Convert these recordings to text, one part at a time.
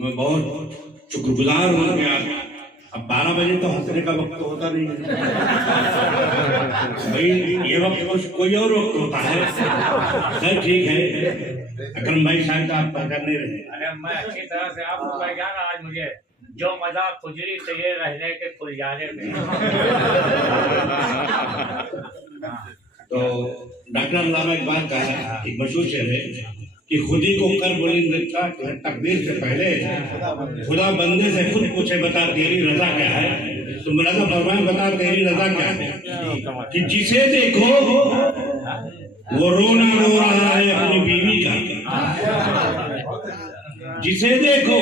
मैं बहुत शुक्रगुजार हूँ कि अब 12 बजे तो हंसने का वक्त होता नहीं है भाई, ये वक्त कोई और वक्त होता है। सर ठीक है, अकरम भाई शायद आप कर नहीं रहे। अरे मैं अच्छी तरह से आपको कह गया ना, आज मुझे जो मजा खुजली चाहिए रहने के खुल जाने में। तो डॉक्टर अल्लामा इकबाल का एक मशहूर शेर है कि खुदी को कर बुलंद का तकदीर से पहले खुदा बंदे से खुद पूछे बता तेरी रजा क्या है। तो मुलाजा फरमाए बता तेरी रजा क्या है। कि जिसे देखो वो रोना रो रहा है अपनी बीवी का, जिसे देखो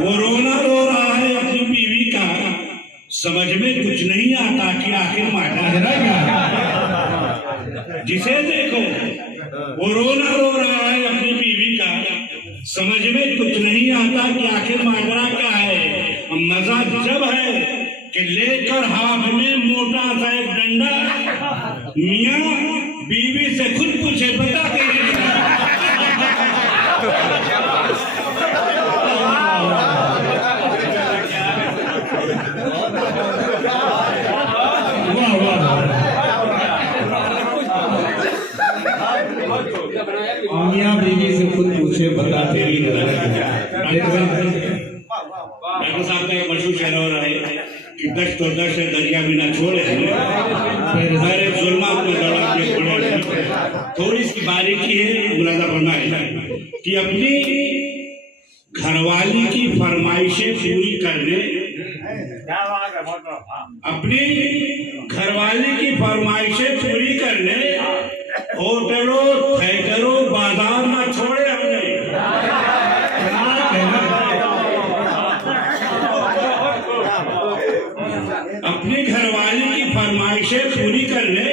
वो रोना रो रहा है अपनी बीवी का, समझ में कुछ नहीं आता कि आखिर माजरा क्या है। जिसे देखो वो रोना रो रहा है अपनी बीवी का, समझ में कुछ नहीं आता कि आखिर माजरा क्या है। मजा जब है कि लेकर हाथ में मोटा सा एक डंडा मियां बीवी से खुद पूछे बता तेरी मियां बीवी से खुद पूछे बता तेरी डॉक्टर साहब का एक मशहूर शेर हो रहा है कि दश्त और दश्त दरिया भी ना छोड़े सारे जुल्मात में दौड़ा के छोड़े। थोड़ी सी बारीकी है, मुलाजा फरमाए कि अपनी घरवाली की फरमाइशें पूरी करने, अपनी घरवाली की फरमाइशें पूरी करने होटलों थिएटरों बाजार ना छोड़े हमने। अपनी घरवाली की फरमाइशें पूरी करने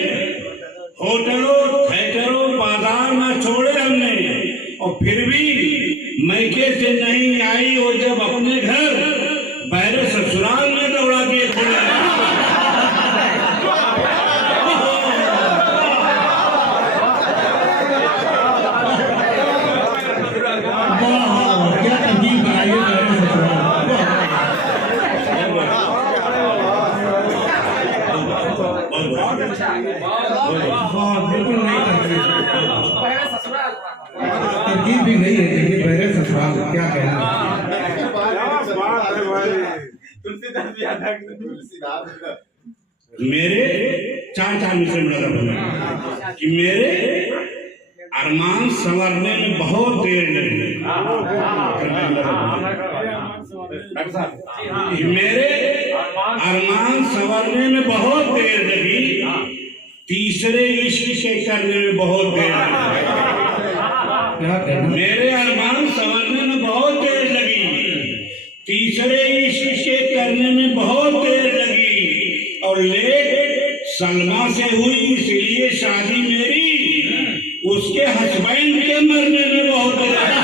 होटलों थिएटरों बाजार ना छोड़े हमने। और फिर भी मैके से नहीं आई और जब अपने घर बहरे ससुराल में दौड़ा दिए थे। क्या तकलीफ बनाई है बिल्कुल नहीं तरकीब भी नहीं है। देखिए बहरे ससुराल क्या कहना मेरे चार मित्र बना कि मेरे अरमान संवरने में बहुत देर लगी। मेरे अरमान संवरने में बहुत देर लगी, तीसरे इश्क के करने में बहुत देर लगी। मेरे अरमान संवरने में बहुत देर लगी, तीसरे इश्क के करने में बहुत देर लगी। और लेट सलमा से हुई इसलिए शादी मेरी, उसके हस्बैंड के मरने में बहुत देर लगी।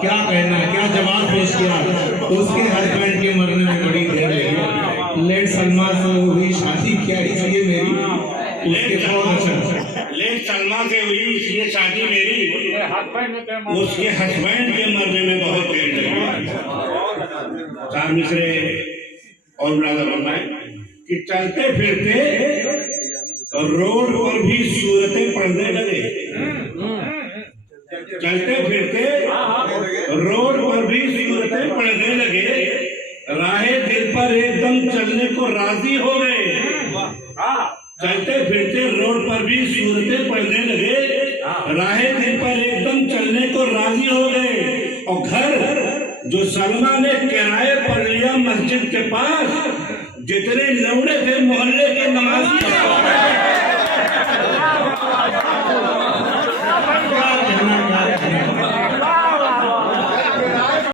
क्या कहना, क्या जवाब पेश किया। उसके हस्बैंड के मरने में बड़ी देर लगी, लेट सलमा से हुई शादी क्या इसलिए मेरी, लेट सलमा से हुई इसलिए शादी मेरी, उसके हस्बैंड के मरने में बहुत देर लगी। चार मिसरे और मुलाजा फरमाए कि चलते फिरते रोड पर भी सूरतें पड़ने लगे। चलते फिरते रोड पर भी सूरतें पड़ने लगे, राहे दिल पर एकदम चलने को राजी हो गए। चलते फिरते रोड पर भी सूरतें पड़ने लगे, राहे दिल पर एकदम चलने को राजी हो गए। और घर जो सलमा ने किराए पर लिया मस्जिद के पास, जितने लौड़े थे मोहल्ले के नमाजी